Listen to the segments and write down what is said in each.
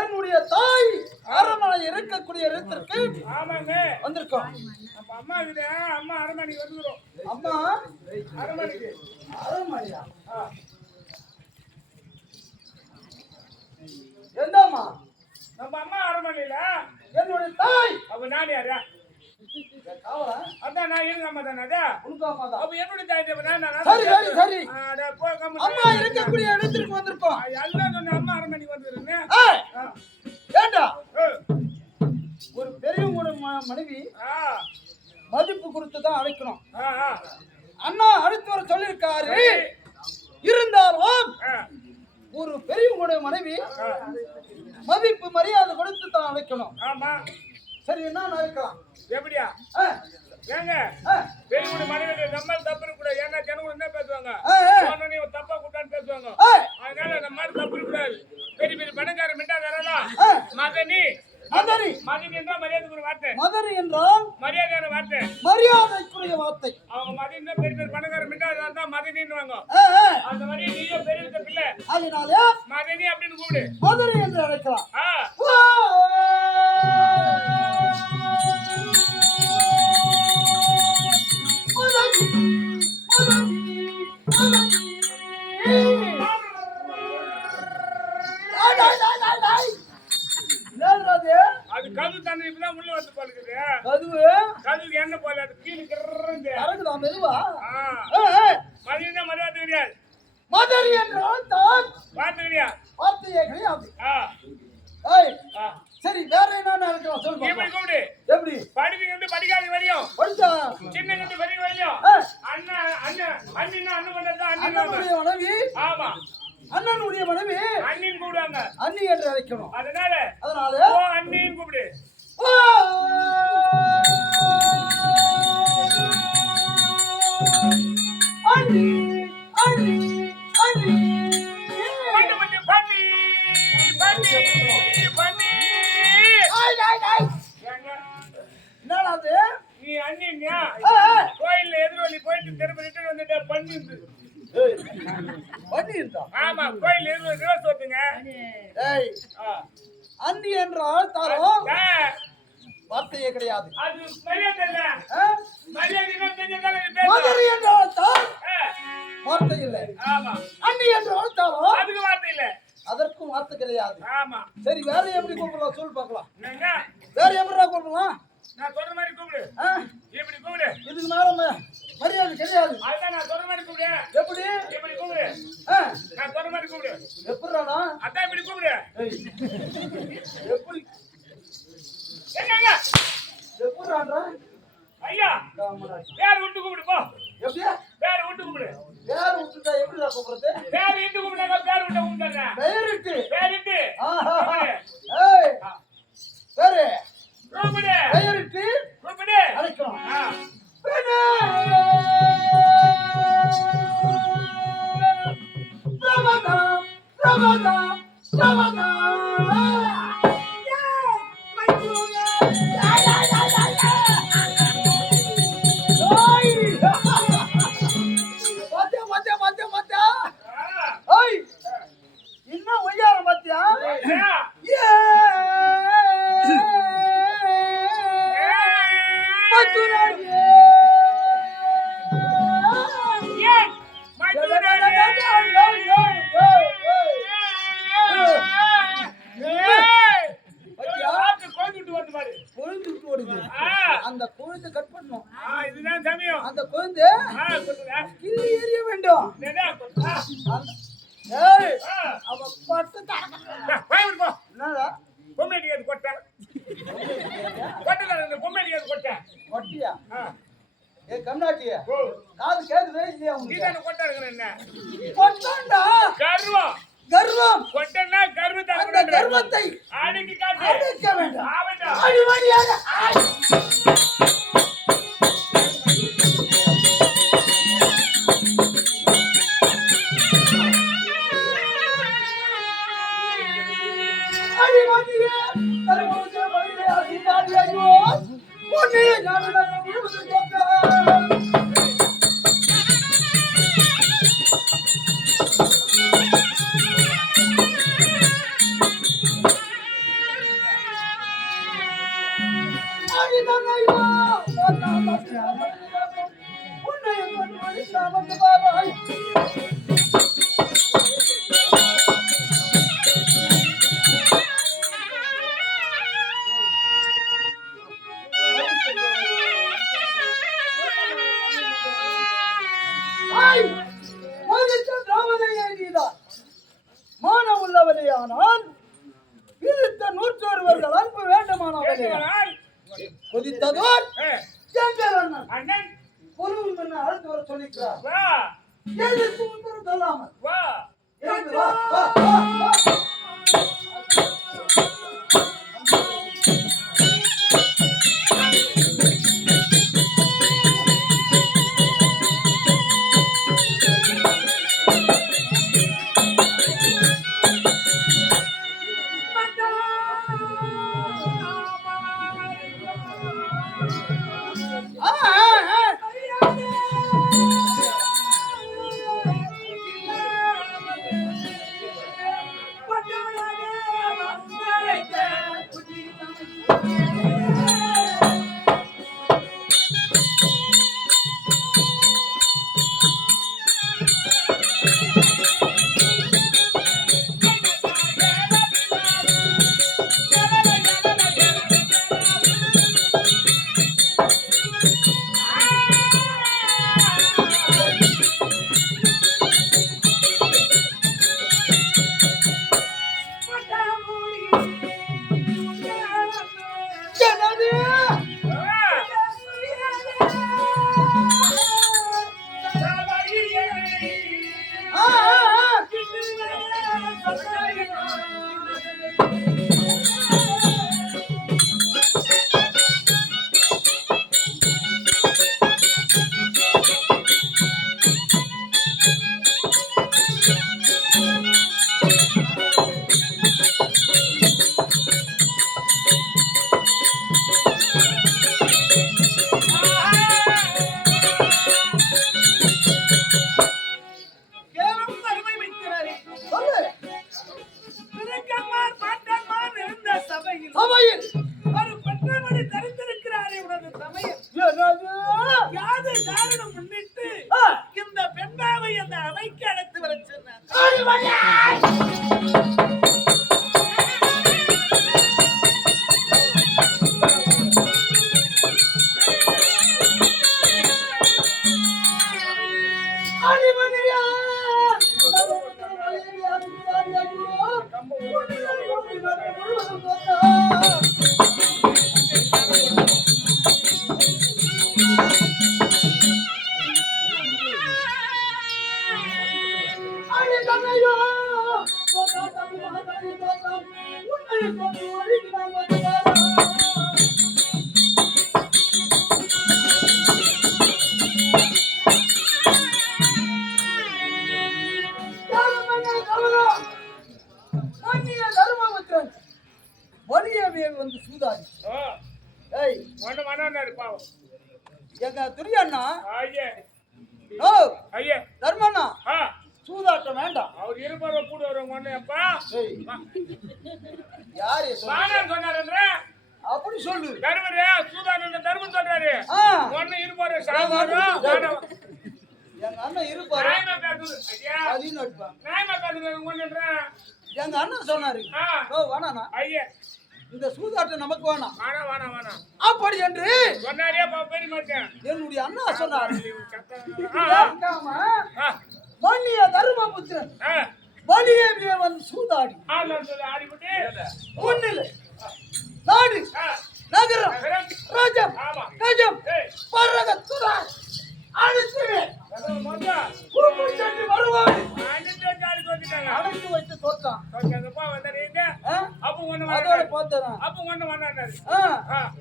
என்னுடைய தாய் அரண்மனை இருக்கக்கூடிய இடத்திற்கு வந்திருக்கோம். அம்மா கிட்ட அம்மா அரண்மனைக்கு வந்துக்கிறோம். அம்மா அரண்மனைக்கு அரண்மனையா? என்னம்மா நம்ம அம்மா அரண்மனையில என்னுடைய தாய்? அப்ப நான் யாரா? அதான் நான் எங்க அம்மா தானே? அப்ப என்னுடைய தாய் சரி அம்மா இருக்கக்கூடிய இடத்திற்கு வந்திருக்கோம். எல்லாம் சொன்ன அம்மா அரண்மனைக்கு வந்துருன்னு ஏண்டா ஒரு பெரியவங்களோட மனைவி மதிப்பு கொடுத்து தான் அழைக்கணும். அண்ணா அடுத்து வர சொல்லியிருக்காரு. இருந்தாலும் ஒரு பெரியவங்களுடைய மனைவி மதிப்பு மரியாதை கொடுத்து தான் அழைக்கணும். ஆமா சரி என்ன நடக்கலாம்? எப்படியா ஏங்க பெரியவங்க மனைவி நம்ம தப்பு கூட ஏன்னா ஜனங்க என்ன பேசுவாங்க, தப்பா கூட்டான்னு பேசுவாங்க. அதனால நம்ம மாதிரி தப்பு கூடாது. பெரிய பெரிய பணக்கார மிட்டாதாரெல்லாம் மதனி மதனி மதனி என்றால் மரியாதைக்குரிய வார்த்தை. மதனி என்றால் மரியாதையான வார்த்தை, மரியாதைக்குரிய வார்த்தை. அவங்க மதனி பெரிய பெரிய பணக்கார மிட்டாதார் தான் மதனின்னுவாங்க. அந்த மாதிரி நீயே பெரிய பிள்ளை அதனால மதனி அப்படின்னு கூப்பிடு. மதனி என்று அழைக்கலாம். அது கது தண்ணி இப்பதான் உள்ள வந்து போலுக்குது. கதுக்கு என்ன போல அது கீழே கிடக்குதான் மெதுவா. மதியம் மரியாதை கிடையாது. மதரி என்றால் தான் வார்த்தை கிடையாது. வார்த்தையே கிடையாது. சரி வேற என்ன இருக்கலாம் சொல்லு. எப்படி கூப்பிடு? எப்படி? படிப்புக்கு வந்து படிக்காத வரையும் படிச்சா சின்ன கண்டு பெரிய வரையும் அண்ணன் அண்ணன் அண்ணின்னா அண்ணன் பண்ணது அண்ணனுடைய மனைவி. ஆமா அண்ணனுடைய மனைவி அண்ணின்னு கூப்பிடுவாங்க. அண்ணி என்று அழைக்கணும். அதனால ஓ அண்ணின்னு கூப்பிடு. அண்ணி அண்ணி அண்ணி பண்ணி பண்ணி பண்ணி பண்ணி என்னடா அது? நீ அண்ணியா கோயில்ல எதிர்வழி போயிட்டு திரும்ப ரிட்டர்ன் வந்துட்டா பண்ணி பண்ணிருந்தா? ஆமா கோயில் எதிர்வழி ரிவர்ஸ் ஓட்டுங்க. அண்ணி என்றால் தாரம் வார்த்தையே கிடையாது. அது மரியாதை இல்ல. மரியாதை மதுரை என்றால் தான் வார்த்தை இல்லை. ஆமா அண்ணி என்றால் தாரம் அதுக்கு வார்த்தை இல்ல. அதற்கும் வார்த்தை கிடையாது. ஆமா சரி வேற எப்படி கூப்பிடலாம் சொல்லு பார்க்கலாம். வேற எப்படி கூப்பிடலாம்? நான் சொல்ற மாதிரி கூப்பிடு. இப்படி கூப்பிடு. இதுக்கு மேல மரியாதை கிடையாது. அதான் நான் சொல்ற மாதிரி கூப்பிடு. எப்படி? இப்படி கூப்பிடு. நான் சொல்ற மாதிரி கூப்பிடு. எப்படிடா? அதான் இப்படி கூப்பிடு. எப்படி? என்னங்க? எப்படிடா? ஐயா வேற விட்டு கூப்பிடு போ. எப்படியா? வேற விட்டு கூப்பிடு. வேற விட்டுட்டா எப்படிடா கூப்பிடுறது? வேற விட்டு கூப்பிடுங்க. வேற விட்டு கூப்பிடுங்க. வேறிட்டு. வேறிட்டு. ஏய் வேற கூப்பிடு. வேறிட்டு கூப்பிடு. அழைக்கணும். ரமதான் ரமதான் ரமதான் இன்னும் ஒய்யார பாத்தியா? அந்த குழந்தை கட் பண்ணும். இதுதான் சமயம். அந்த குழந்தை கிள்ளி எறிய வேண்டும். அவ பட்டு பொண்டாட்டிய ஓ காது கேக்குதே இல்லையா நீ உங்களுக்கு தானே கொட்டை இருக்கிற என்ன கொட்டாண்டா கர்வம் கர்வம் கொட்டன்னா கர்வத்தை அந்த கர்வத்தை அடக்கி காட்டு அடக்க வேண்டாம் ஆவண்டா அடி வழியாக அடி வழியே தரமுடிய வழியே அடியாடி ஐயோ உன்னை நான் முழுவதும் கேட்க மான உள்ளவனையானால் விதித்த 101 அன்பு வேண்டுமானவர்களே கேட்கிறாள். கொதித்ததோர் ஏய், எங்கள் அண்ணன் அண்ணன் பொருள் என்ன அழைத்து வர சொல்லிக்கிறார் வா எதிர்த்து உத்தரவு சொல்லாமல் வா எழுந்து வா, வா, வா, வா. ஆ, ஆ, ஆ. என்னது? ஆ, ஆ, ஆ. கேளும் அருமை மித்திரரே, சொல்லு. பிறக்கம்மார் பாட்டம்மார் இருந்த சபையில் சபையில் ஒரு பெற்றமணி தரித்திருக்கிறாரே உனது சமயம் என்னது? யாது காரணம் முன்னிட்டு ஆ. இந்த பெண்பாவை அந்த அவைக்கு அழைத்து வரச் சொன்னார். அடி வழியே. அடி வழியே. அடி தன்னையோ உன்னை கொண்டு ஒழிக்கிறான் வந்தாரா. வந்து சூதாடி ஓ, ஏய் ஒண்ணு மனோன்னாரு பாவம். எங்க துரியண்ணா ஐயே, ஓ ஐயே, தர்மண்ணா ஆ, சூதாட்டம் வேண்டாம் அவர் இருப்பாரோ கூட வருவாங்க ஒண்ணு அப்பா. ஏய் யாரு சொல்ற நானும் சொன்னாருன்ற அப்படி சொல்லு தருமரே சூதானந்த தர்மம் சொல்றாரு. ஆ ஒண்ணு இருப்பாரு சாதாரணம் வேணும். எங்க அண்ணன் இருப்பாரு நாயமா பேசுது. ஐயா, அதையும் நடிப்பான் நாயமா பேசுது ஒண்ணுன்றேன். எங்க அண்ணன் சொன்னாரு ஆ, ஓ வேணாண்ணா ஐயே, இந்த சூதாட்டம் நமக்கு வேணாம் வேணாம் வேணாம் வேணாம் அப்படி என்று சொன்னாரே பெரிய மாட்டேன். என்னுடைய அண்ணா சொன்னார் ஆ, கேட்காம ஆ, வன்னிய தர்மபுத்திரன் ஆ, வலியவே வந்து சூதாடி ஆளுநர் சொல்லி ஆடிவிட்டு முன்னிலை நாடு ஆ, நகரம் நகரம், ராஜ்யம் ஆமா. கஜம் ஏய், பரகத்துரா ஒண்ணு அதோட வராரு பார்த்தேன். அப்ப ஒண்ணு வந்தாரு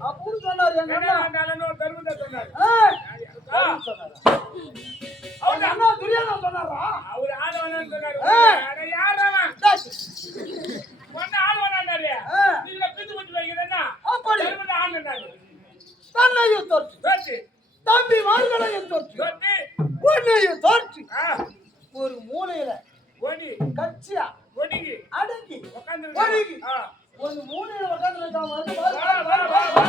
அப்படின்னு சொன்னாரு எங்க என்ன அண்ணா. வந்தாலும் ஒரு தர்மத்தை சொன்னாரு அப்படின்னு சொன்னாரு. அவங்க அண்ணா துரியோதனன் சொன்னாரா? அவரு ஆள் வேணாம்னு சொன்னாரு அட யார் அவன் ஒண்ணு ஆள் வேணாம்னாரு நீங்க பிச்சு பிச்சு வைக்கிறேன்னா அப்படி தர்மத்தை ஆள்னாரு தன்னையும் தோற்று சரி தம்பி மார்களையும் தோற்று சொத்து உன்னையும் தோற்று ஒரு மூலையில ஓடி கட்சியா ஒடுங்கி அடங்கி உட்கார்ந்து ஒடுங்கி ஒரு மூலையில உட்கார்ந்து இருக்காம வந்து வா வா வா வா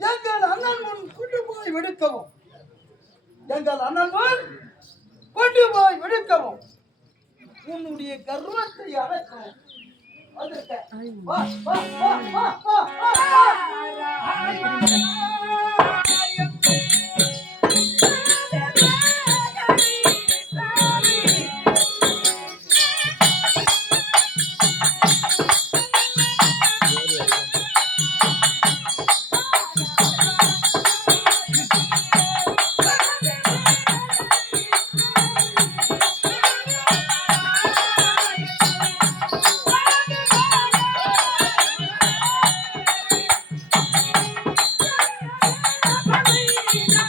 எங்கள் அண்ணன் முன் கொண்டு போய் விடுக்கவும் எங்கள் அண்ணன் முன் கொண்டு போய் விடுக்கவும் உன்னுடைய கர்வத்தை அடக்கவும் அதற்கு வா வா வா வா வா Bye.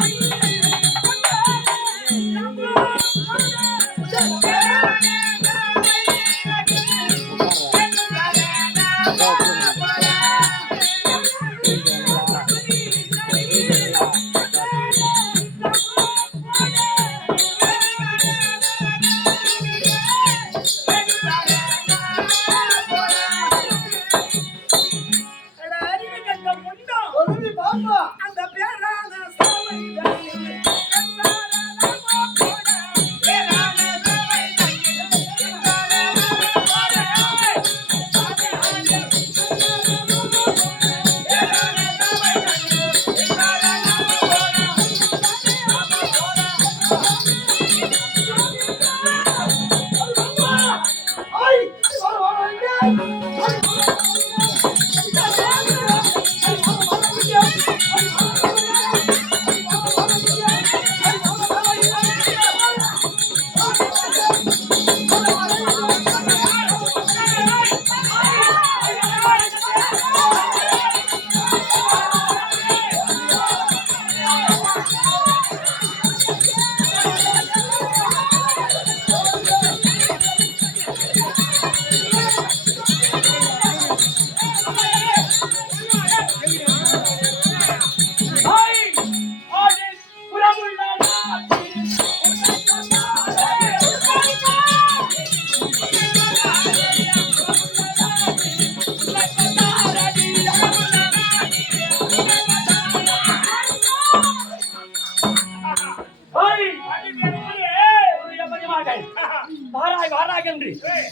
வாராய் வாராய் என்று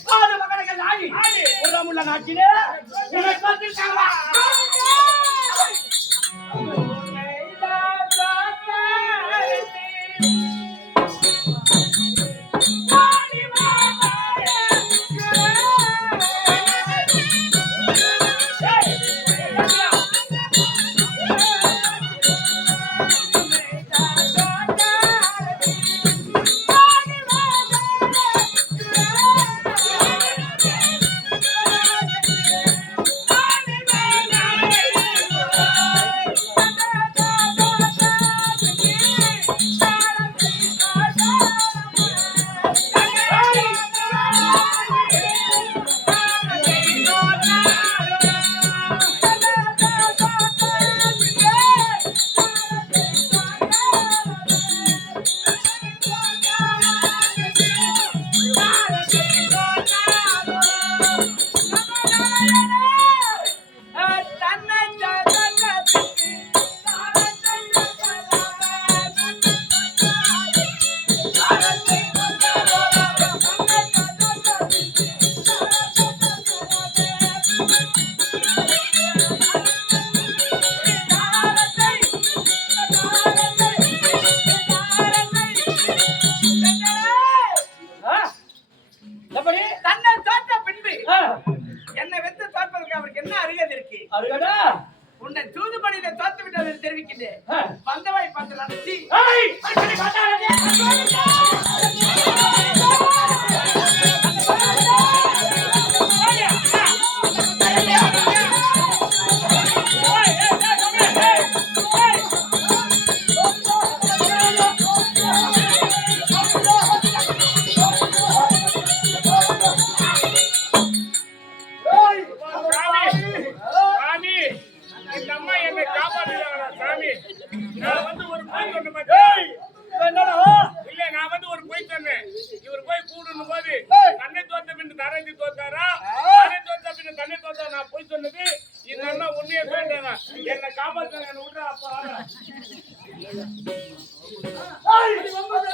பாத மகனங்கள் ஆடி உள்ள நாட்டிலே உனக்கு வந்திருக்காங்களா? உன்னை தூதுபணியில தோத்து விட்டதை தெரிவிக்கின்றேன். பந்தவாய் பார்த்து நடத்தி என்ன காப்பாற்ற விடுறா அப்பா Hey!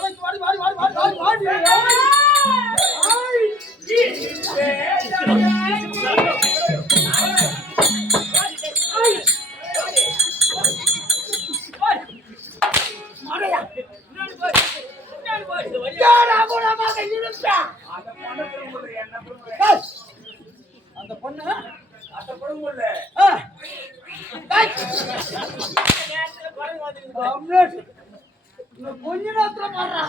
சபைக்கு வாடி வாடி வாடி வாடி வாடி வாடி அந்த பொண்ணு கொஞ்ச நேரத்துல பாடுறா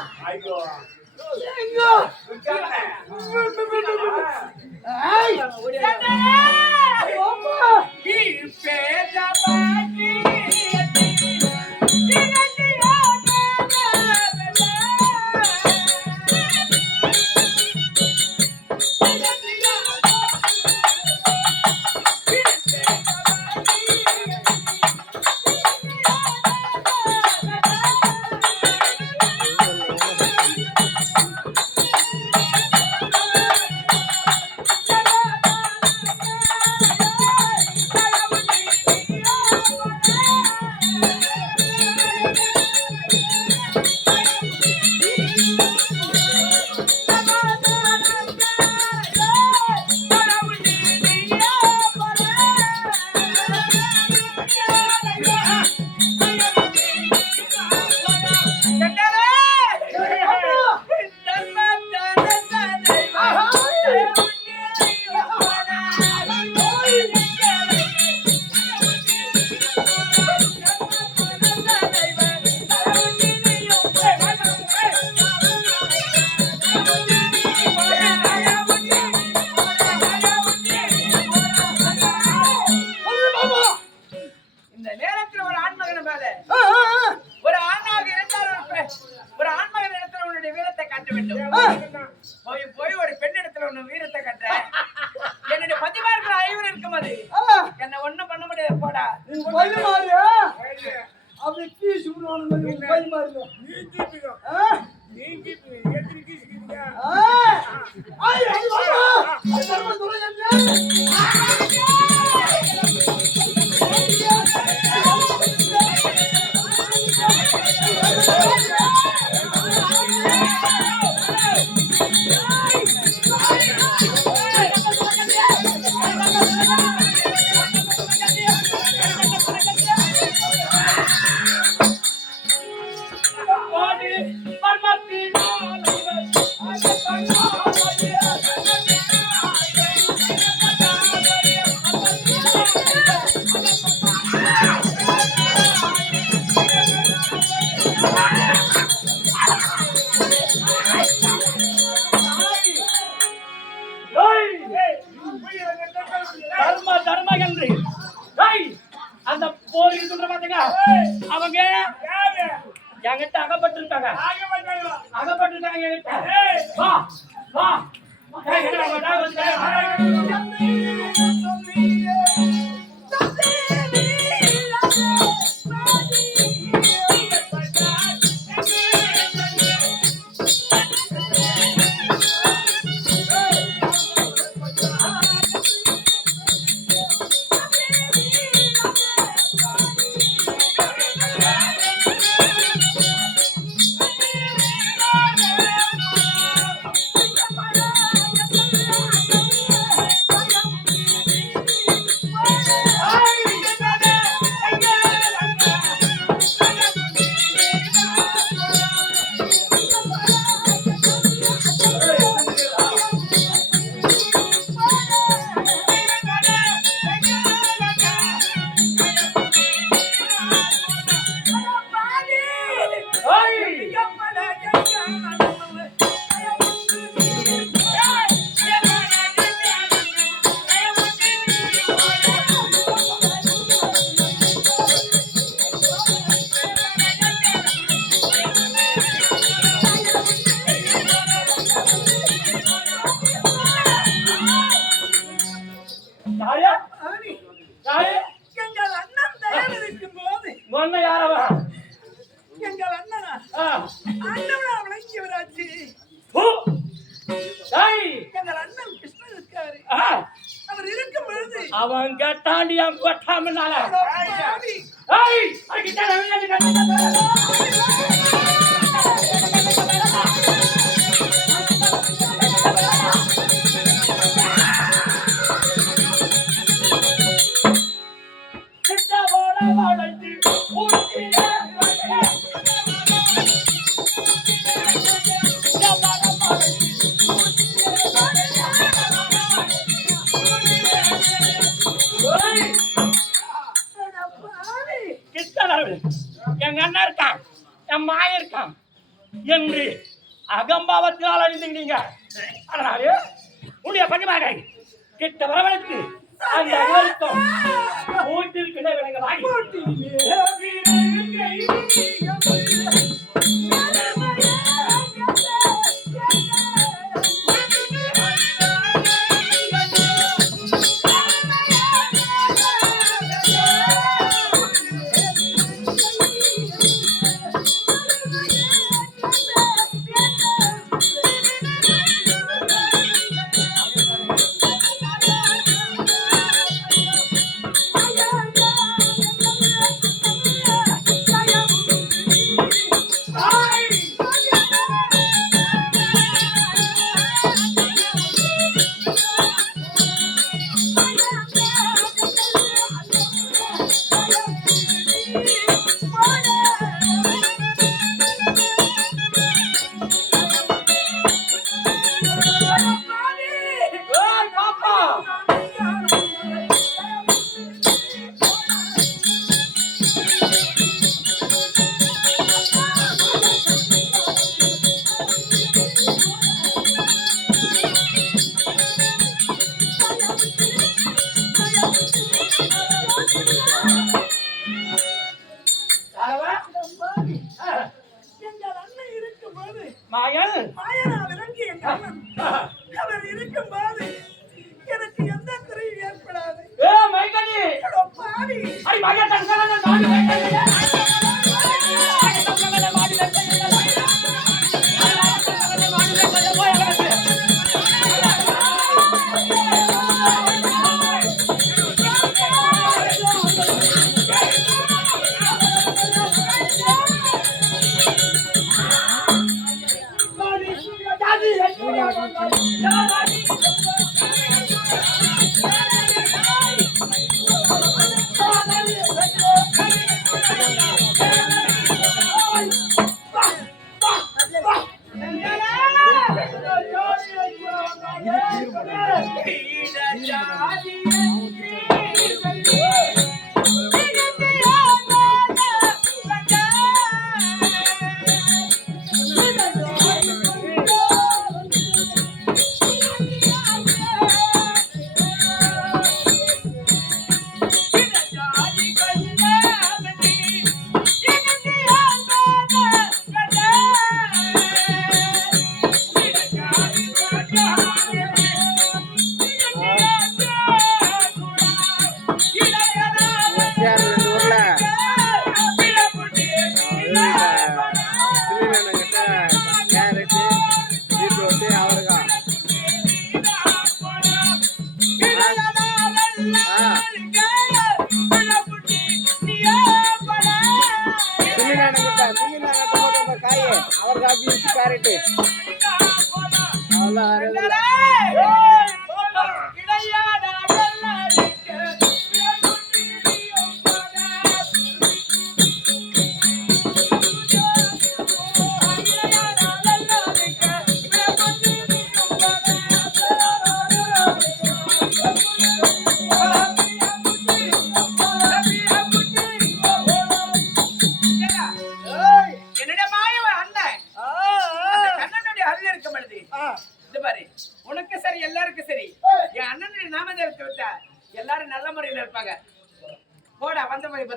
அந்த போரில் சொல்ற பாத்தீங்க அவங்க என்கிட்ட அகப்பட்டிருக்காங்க என்கிட்ட வா வா அவங்க தாண்டி கொட்டாமனால ஏய் என்று அகம்பாவத்தினால் அழிந்தீங்க. அதனாலே உன்னுடைய பணிமாரை கிட்ட வரவழைத்து அந்த அகவருத்தம் மூட்டிருக்கிற விலங்கலாகி மாயன் மாயனாவிறங்கி என் அண்ணன் அவர் இருக்கும்போது எனக்கு எந்த குறையும் ஏற்படாது. மைக்கடி பாவி ஐ மகன் தங்கன மாடி மைக்கடி உனக்கு சரி எல்லாருக்கும் சரி என் அண்ணன் நாமதேவத்தை விட்டா எல்லாரும் நல்ல முறையில் இருப்பாங்க. போடா வந்த மாதிரி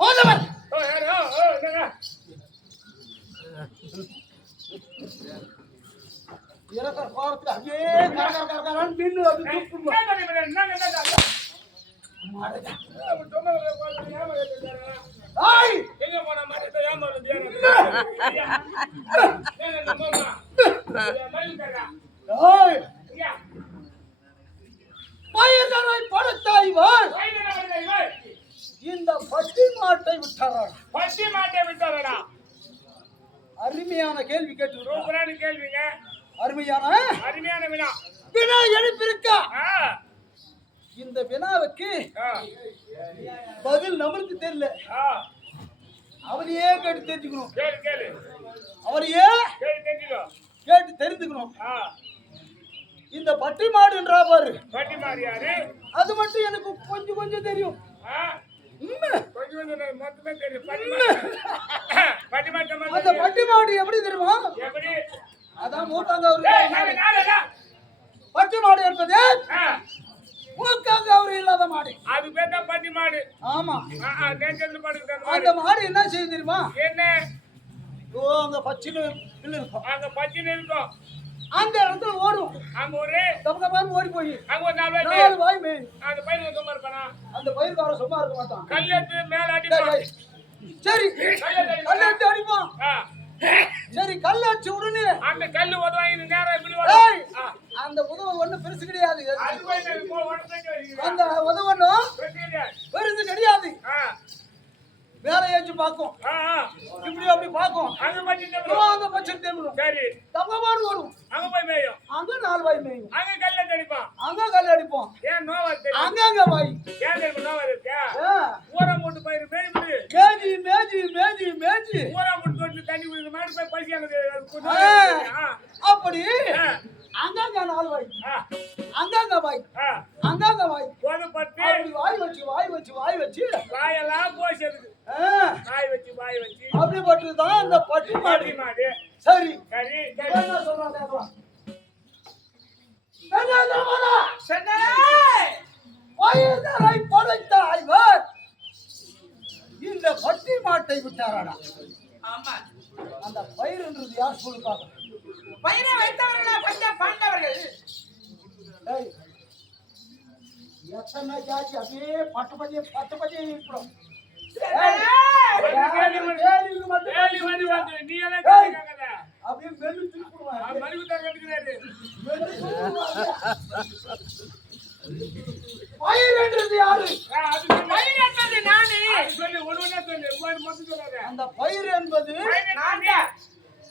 போதவர் ஓ யாரு ஓ என்னங்க இறக்க கோரத்துல அப்படியே கரகரன்னு நின்னு அது துப்புமா. ஆய் எங்க போன மாதிரி ஏமாறு ஆய் பயிர்களை படுத்தாய் வார் இந்த பட்டி மாட்டை விட்டாராம். பட்டி மாட்டை விட்டாரடா. அருமையான கேள்வி கேட்டு சூப்பரான கேள்விங்க. அருமையான வினா வினா எழுப்பிருக்கா. ஆ, இந்த வினாவுக்கு ஆ, பதில் நம்மளுக்கு தெரியல. ஆ. அவரையே கேட்டு தெரிஞ்சுக்கணும். கேளு கேளு அவரையே கேளு தெரிஞ்சுக்கோ. கேட்டு தெரிஞ்சுக்கணும். ஆ, இந்த பட்டி மாடுன்றா பாரு, பட்டி மாடு யாரு? அது மட்டும் எனக்கு கொஞ்சம் கொஞ்சம் தெரியும். ஆ, உம். கொஞ்சம் கொஞ்சம் மொத்தமே தெரியும். பட்டி மாடு பட்டி மாடு அந்த சம்பந்தம் பட்டி மாடு எப்படி தெரியுமா? எப்படி? அதான் மூக்காங்க ஏய், நாலு, நாலு, நாலு. பட்டி மாடு என்பது ஆ, மூக்காங்க அவரு இல்லாத மாடு. அது பேர் தான் பட்டி மாடு. ஆமா, நேச்சர்ல படுக்குது அந்த அந்த மாடு. மாடு என்ன செய்யும் தெரியுமா? என்ன? ஓ அங்க பச்சில இருக்கும், அங்க பச்சின்னு இருக்கும். அந்த இடத்துல ஓடும். அங்க ஒரு தப்பா ஓடி போய் அங்க ஒரு 4 நாலு பேர் வாய் மேய். அந்த பையன் சும்மா இருப்பானா? அந்த பயிர்கார சும்மா இருக்க மாட்டான். கல் எடுத்து மேல அடிப்பான். சரி, கல்லெடுத்து அடிப்பான். ஆ, சரி, கல் அடிச்ச உடனே அந்த கல்லு உதவாங்கி நேரா இப்படி ஏய், வரும். ஆ, அந்த உதவ ஒண்ணு பெருசு கிடையாது. அது போய் போ உடனே வைக்கிறா. அந்த உதவணும் வெட்டியா? பெருசு கிடையாது. ஆ, வேலை ஏச்சு பார்க்கும், ஆ, ஆ. இப்படி அப்படி பார்க்கும். அங்க பச்சின்னு இதோ வரும். அங்க பச்சை தேம்புடும். சரி, தப்பமாடு வரும், அங்க போய் மேயும். அங்க 4 வாய் மேயும். அங்க கல்ல அடிப்பான். அங்க கல் அடிப்போம், ஏன் நோவா தெரியும்? அங்க வாய். ஏன் தெரியும் நோவா இருக்கா? ஆ, ஊரா மூட்டு பயிர் மேய்பிடு. மேஜி மேஜி மேஜி மேஜி. ஊரா மூட்டு கொண்டு தண்ணி குடிக்கிற மாதிரி போய் பசி அங்க ஆ, ஆ, அப்படி ஆ, அங்கங்க 4 வாய், ஆ, அங்கங்க வாய், ஆ. அங்கங்க வாய். போதப்பட்டு அப்படி வாய் வச்சு வாய் வச்சு வாய் வச்சு வாயெல்லாம் போச்சு அதுக்கு. ஆ, வாய் வச்சு அப்படி பட்டுதான் அந்த பட்டி மாடு. பட்டி மாடு. சரி, சரி, சரி. என்ன சொல்றாங்க கேக்கலாம். என்ன சொல்றாங்க? சொன்னே. பயிர்களை படைத்தாய் வார் இந்த பட்டி மாட்டை விட்டாராடா. ஆமா, அந்த பயிர்ன்றது யார் சொல்லு பார்க்க. பயிரை வைத்தவர்களா பஞ்ச பாண்டவர்கள். ஏய், எத்தனை ஜாதி அப்படியே பட்டு பஞ்சே இருப்போம். கேள்வி வந்து நீ எல்லாம் கேட்காத. அப்படியே மெல்லு திருப்பிடுவாங்க. மறுபடியும் தான் கட்டுக்கிறாரு. பயிர்ன்றது யாரு? அது சொல்லு. பயிர் என்பது நானு. அது சொல்லு. ஒண்ணு சொல்லு. ஒவ்வொரு மட்டும் சொல்லாத. அந்த பயிர் என்பது நான்டா.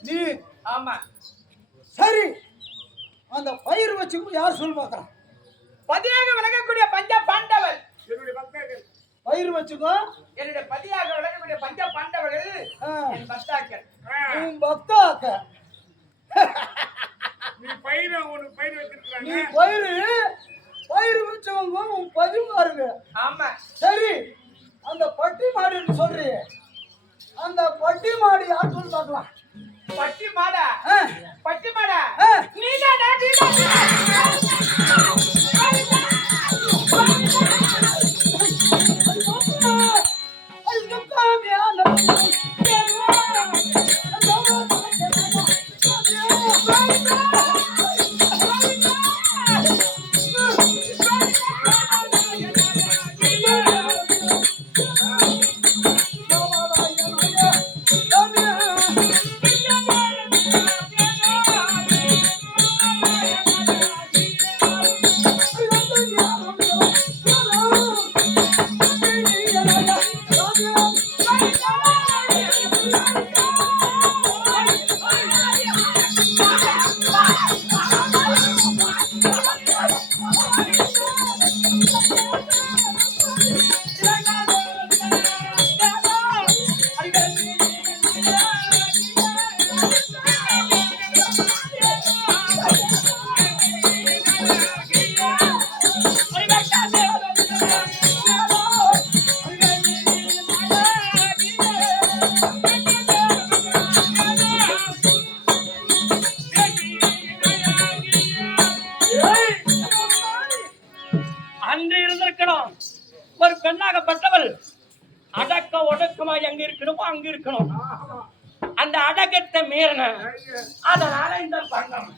நீ. ஆமா, சரி, அந்த பயிர் வச்சு யார் சொல்லு பார்க்கலாம். பதியாக விளங்கக்கூடிய பஞ்ச பாண்டவர். என்னுடைய பக்தர்கள். பயிர் வச்சுக்கோ. என்னுடைய பதியாக விளங்கக்கூடிய பஞ்ச பாண்டவர்கள் என் பக்தாக்கள். உன் பக்தாக்க. நீ பயிர் உனக்கு பயிர் நீ வச்சிருக்காங்க. பயிர் வச்சவங்க உன் பதிவாருங்க. ஆமா, சரி, அந்த பட்டி மாடுன்னு சொல்றியே, அந்த பட்டி மாடு யார் சொல்லு பார்க்கலாம். பட்டி மாடா ஆ, பட்டி மாடா ஆ. நீதாடா அன்று இருந்திருக்கணும். ஒரு பெண்ணாகப்பட்டவள் அடக்க ஒடுக்கமாய் அங்க இருக்கணுமோ அங்க இருக்கணும். அந்த அடக்கத்தை மீறின அதனால இந்த பங்கம்.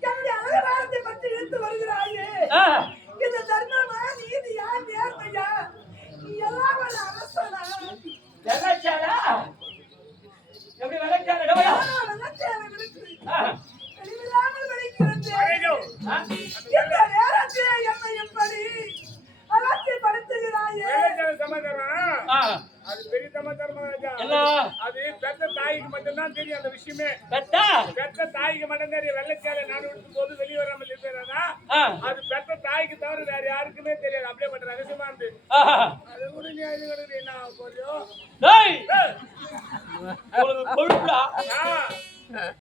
என்னுடைய அலங்காரத்தை பற்றி இழுத்து வருகிறாயே, இந்த தர்மமா, நீதியா, நேர்மையா, நீ எல்லாம் ஒரு அரசனா? எப்படி விளைச்சால ஆனா வெள்ளத்தேவனுக்கு தெளிவில்லாமல் விளைக்கிறது. இந்த நேரத்திலே என்னை எப்படி அலட்சியப்படுத்துகிறாயே? சமாச்சாரம் அது பெரிய சமாச்சாரம் ராஜா. என்ன அது பெத்த தாய்க்கு மட்டும்தான் தெரியும் அந்த விஷயமே. பெத்தா பெத்த தாய்க்கு மட்டும் தெரியும். வெள்ளச்சாலை நான் எடுக்கும் போது வெளியே வராமல் இருக்கிறதா அது பெத்த தாய்க்கு தவிர வேற யாருக்குமே தெரியாது. அப்படியே பண்ற ரகசியமா இருந்து அது கூட நீ அது கூட என்ன போறியோ கொழுப்புடா